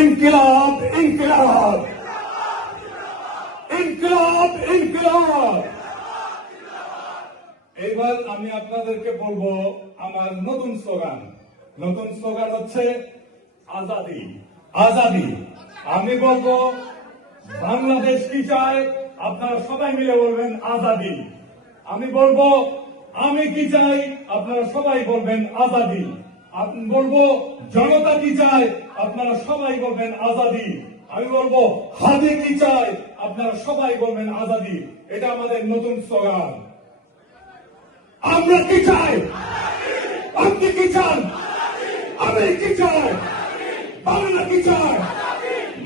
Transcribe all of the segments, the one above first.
ইনকিলাব ইনকিলাব ইনকিলাব ইনকিলাব এইবার আমি আপনাদেরকে বলব আমার নতুন স্লোগান নতুন স্লোগান হচ্ছে আজাদি। আজাদি। আমি বলব, বাংলাদেশ কি চায়? আপনারা সবাই মিলে বলবেন আজাদি। আমি বলব, আমি কি চাই? আপনারা সবাই বলবেন আজাদি। বলব, জনতা কি চায়, আপনারা সবাই বলবেন আজাদি। আমি বলব, হাদি কি চায়, আপনারা সবাই বলবেন আজাদি। এটা আমাদের নতুন স্লোগান আমরা কি চাই? আপনি কি চান? আমি কি চাই? বাংলা কি চাই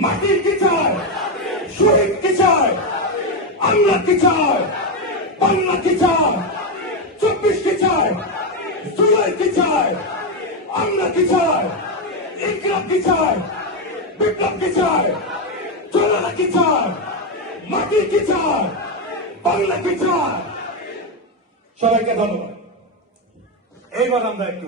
মাটি কি চাই শহীদ কি চাই আমরা কি চাই বাংলা কি চাই চব্বিশ কি চাই জুলাই কি চাই আমরা কি চায় ইনকলাব কি চায় বিপ্লব কি চায় চোরারা কি চায় মাটি কি চায় বাংলা কি চায় সবাইকে ধন্যবাদ। এইবার আমরা একটু